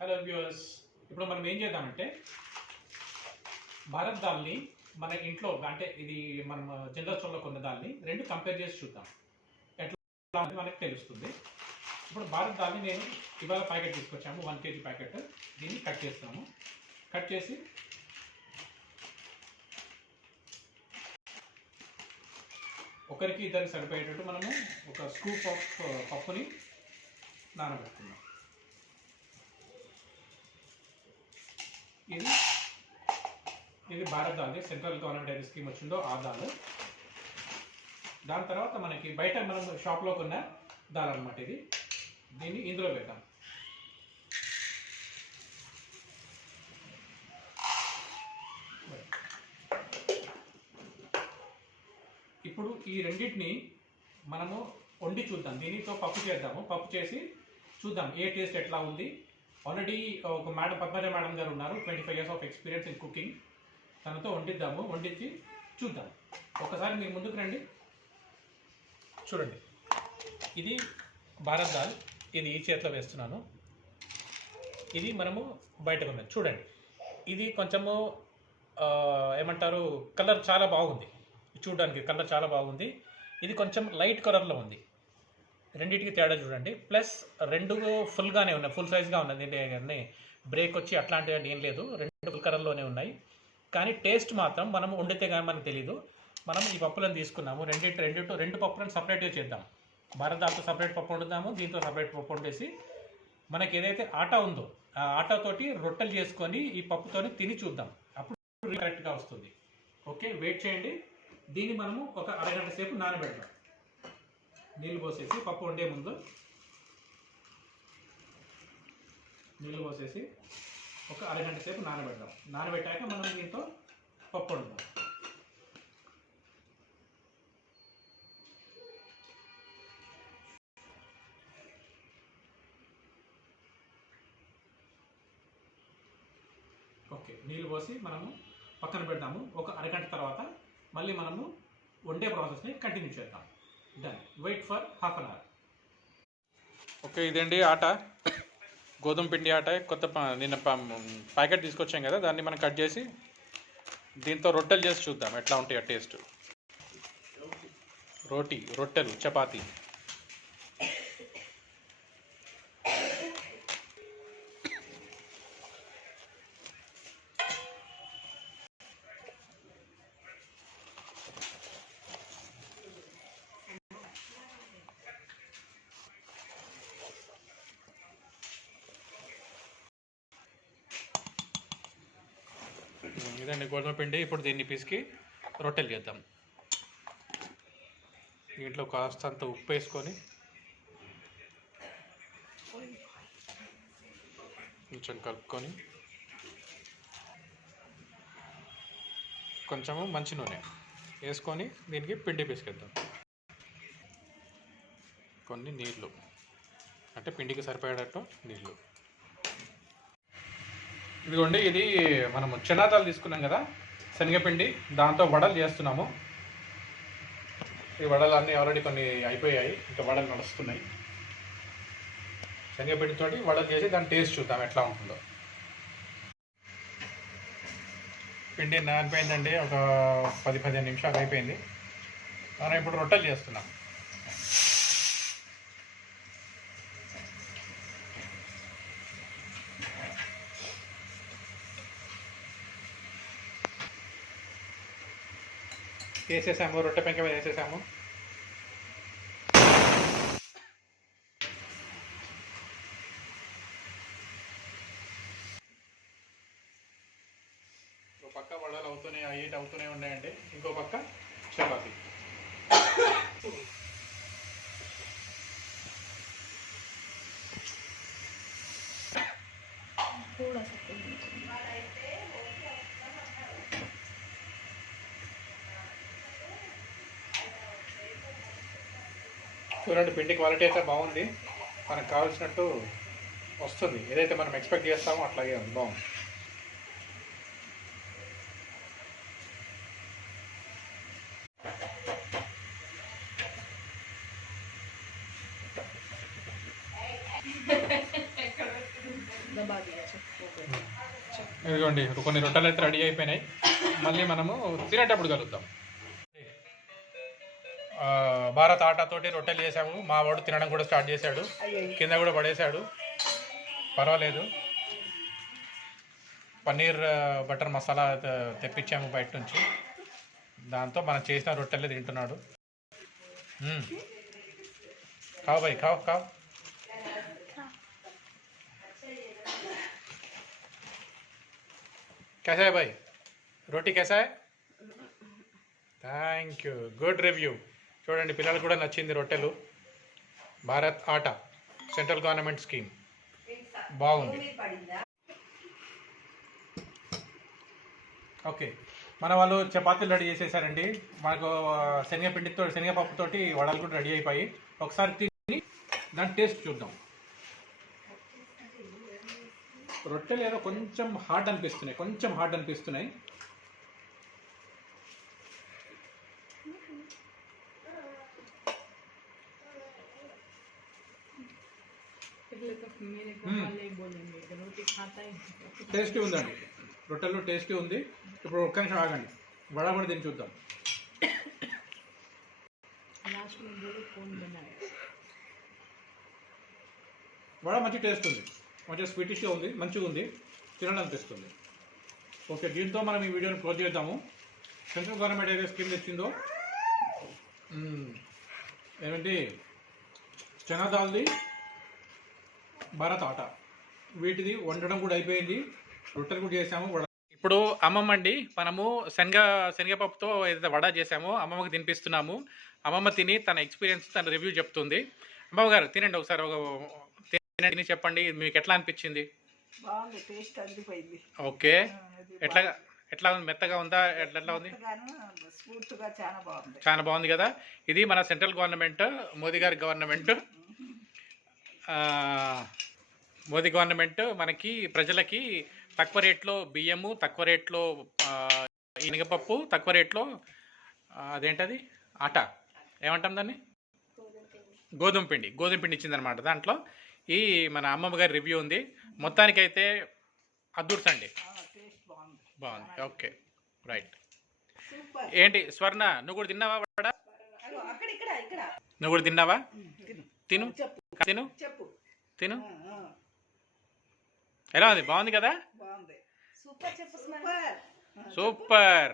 Hello viewers, ఇప్పుడు మనం ఏం చేద్దామంటే భారత్ దాల్ని మన ఇంట్లో అంటే ఇది మనం జనరల్ స్టోర్లో కొన్న దాల్ని రెండు కంపేర్ చేసి చూద్దాం. ఎట్లా మనకు తెలుస్తుంది. ఇప్పుడు భారత్ దాల్ని నేను ఇవాళ ప్యాకెట్ తీసుకొచ్చాము, 1 kg ప్యాకెట్. దీన్ని కట్ చేస్తాము. కట్ చేసి ఒకరికి ఇద్దరికి సరిపోయేటట్టు మనము ఒక స్కూప్ ఆఫ్ పప్పుని నానబెట్టుకుందాం. ఇది భారత్ దాల్, సెంట్రల్ గవర్నమెంట్ ఏది స్కీమ్ వచ్చిందో ఆ దాల్. దాని తర్వాత మనకి బయట మనం షాప్లో కొన్న దాల్ అనమాట ఇది. దీన్ని ఇందులో పెడతాం. ఇప్పుడు ఈ రెండింటిని మనము వండి చూద్దాం. దీనితో పప్పు చేద్దాము. పప్పు చేసి చూద్దాం ఏ టేస్ట్ ఎట్లా ఉంది. ఆల్రెడీ ఒక మేడం, పద్మజ మేడం గారు ఉన్నారు, 25 years of experience in cooking. తనతో వండిద్దాము. వండించి చూద్దాం. ఒకసారి మీరు ముందుకు రండి. చూడండి, ఇది భారత్ దాల్. ఇది ఈ చేతిలో వేస్తున్నాను. ఇది మనము బయటకు ఉన్నది. చూడండి, ఇది కొంచెము ఏమంటారు, కలర్ చాలా బాగుంది. చూడడానికి కలర్ చాలా బాగుంది. ఇది కొంచెం లైట్ కలర్లో ఉంది. రెండింటికి తేడా చూడండి. ప్లస్ రెండు ఫుల్గానే ఉన్నాయి, ఫుల్ సైజ్గా ఉన్నది. కానీ బ్రేక్ వచ్చి అట్లాంటివి ఏం లేదు. రెండు ఫుల్ కలర్లోనే ఉన్నాయి. కానీ టేస్ట్ మాత్రం మనం వండితే కానీ మనకు తెలీదు. మనం ఈ పప్పులను తీసుకున్నాము. రెండు పప్పులను సపరేట్గా చేద్దాం. భారత్ దాల్తో సపరేట్ పప్పు వండుదాము, దీంతో సపరేట్ పప్పు వండేసి మనకి ఏదైతే ఆటా ఉందో ఆ ఆటాతోటి రొట్టెలు చేసుకొని ఈ పప్పుతోని తిని చూద్దాం. అప్పుడు కరెక్ట్గా వస్తుంది. ఓకే, వెయిట్ చేయండి. దీన్ని మనము ఒక అరగంట సేపు నానబెడదాం. నీళ్ళు పోసేసి, పప్పు వండే ముందు నీళ్ళు పోసేసి ఒక అరగంట సేపు నానబెడదాం. నానబెట్టాక మనం దీంతో పప్పు వండుదాం. ఓకే, నీళ్ళు పోసి మనము పక్కన పెడదాము. ఒక అరగంట తర్వాత మళ్ళీ మనము వండే ప్రాసెస్ని కంటిన్యూ చేద్దాం. Done. Wait for half an hour. Okay, ఇదండి ఆట, గోధుమ పిండి ఆట. నిన్న ప్యాకెట్ తీసుకొచ్చాం కదా, దాన్ని మనం కట్ చేసి దీంతో రొట్టెలు చేసి చూద్దాం ఎట్లా ఉంటాయి ఆ టేస్ట్. రొట్టెలు, చపాతీ. ఇదండి గోధుమ పిండి. ఇప్పుడు దీన్ని పిసికి రొట్టెలు చేద్దాం. దీంట్లో కాస్తంత ఉప్పు వేసుకొని కొంచెం కలుపుకొని కొంచెము మంచి నూనె వేసుకొని దీనికి పిండి పిసికేద్దాం. కొన్ని నీళ్ళు, అంటే పిండికి సరిపోయేటట్టు నీళ్ళు. ఇదిగోండి, ఇది మనము చనాదాలు తీసుకున్నాం కదా, శనగపిండి, దాంతో వడలు చేస్తున్నాము. ఈ వడలు అన్నీ ఆల్రెడీ కొన్ని అయిపోయాయి, ఇంకా వడలు నడుస్తున్నాయి. శనగపిండితో వడలు చేసి దాని టేస్ట్ చూద్దాం ఎట్లా ఉంటుందో. పిండి నానిపోయిందండి, ఒక 10-15 నిమిషాలు అయిపోయింది. మనం ఇప్పుడు రొట్టెలు చేస్తున్నాం. వేసేసాము, రొట్టె పెంక మీద వేసేసాము. ఒక పక్క వడలు అవుతూనే ఉన్నాయండి, ఇంకో పక్క చపాతీ. చూడండి, పిండి క్వాలిటీ అయితే బాగుంది. మనకు కావాల్సినట్టు వస్తుంది. ఏదైతే మనం ఎక్స్పెక్ట్ చేస్తామో అట్లాగే ఉంది, బాగుంది. ఇదిగోండి కొన్ని రొట్టెలు అయితే రెడీ అయిపోయినాయి. మళ్ళీ మనము తినేటప్పుడు కలుద్దాం. భారత్ ఆటాతోటి రొట్టెలు చేసాము. మా వాడు తినడం కూడా స్టార్ట్ చేశాడు. కింద కూడా పడేశాడు, పర్వాలేదు. పన్నీర్ బటర్ మసాలా తెప్పించాము బయట నుంచి. దాంతో మనం చేసిన రొట్టెలే తింటున్నాడు. खाओ भाई, खाओ खाओ. कैसा है भाई? रोटी कैसा है? Thank you, good review. చూడండి పిల్లలు కూడా నచ్చింది రొట్టెలు. భారత్ ఆటా సెంట్రల్ గవర్నమెంట్ స్కీమ్ బాగుంది. ఓకే, మన వాళ్ళు చపాతీలు రెడీ చేసేసారండి. మనకు శనగపప్పుతోటి వడలు కూడా రెడీ అయిపోయి. ఒకసారి తిని దాని టేస్ట్ చూద్దాం. రొట్టెలు ఏదో కొంచెం హార్డ్ అనిపిస్తున్నాయి. టేస్టీ ఉందండి, రొట్టెలు టేస్టీ ఉంది. ఇప్పుడు ఒక్క నిమిషం ఆగండి, వడ కూడా తిని చూద్దాం. వడ మంచి టేస్ట్ ఉంది, మంచిగా స్వీటిష్గా ఉంది, మంచిగా ఉంది, తినాలనిపిస్తుంది. ఓకే, దీంతో మనం ఈ వీడియోని క్లోజ్ చేద్దాము. సెంట్రల్ గవర్నమెంట్ ఏదైతే స్కీమ్ తెచ్చిందో, ఏమంటే చనా దాల్ది, భారత్ ఆటా, వీటిది వండడం కూడా అయిపోయింది. రొట్టెలు కూడా చేసాము. ఇప్పుడు అమ్మమ్మ అండి, మనము శనగపప్పుతో ఏదైతే వడ చేసామో అమ్మమ్మకి తినిపిస్తున్నాము. అమ్మమ్మ తిని తన ఎక్స్పీరియన్స్, తన రివ్యూ చెప్తుంది. అమ్మమ్మ గారు తినండి ఒకసారి, తిని చెప్పండి మీకు ఎట్లా అనిపించింది. ఓకే, ఎట్లా ఉంది? మెత్తగా ఉందా? ఎట్లా ఉంది? చాలా బాగుంది కదా. ఇది మన సెంట్రల్ గవర్నమెంట్, మోదీ గారి గవర్నమెంట్. మోదీ గవర్నమెంట్ మనకి ప్రజలకి తక్కువ రేట్లో బియ్యము, తక్కువ రేట్లో శనగపప్పు, తక్కువ రేట్లో అదేంటది ఆటా, ఏమంటాం దాన్ని, గోధుమ పిండి ఇచ్చిందనమాట. దాంట్లో ఈ మన అమ్మమ్మ గారి రివ్యూ ఉంది. మొత్తానికైతే అద్దుర్సండి, బాగుంది. Okay, right. ఏంటి స్వర్ణ, నువ్వు కూడా తిన్నావా వడ? నువ్వు కూడా తిన్నావా? తిను తిను తిను. ఎలా ఉంది? బాగుంది కదా, సూపర్.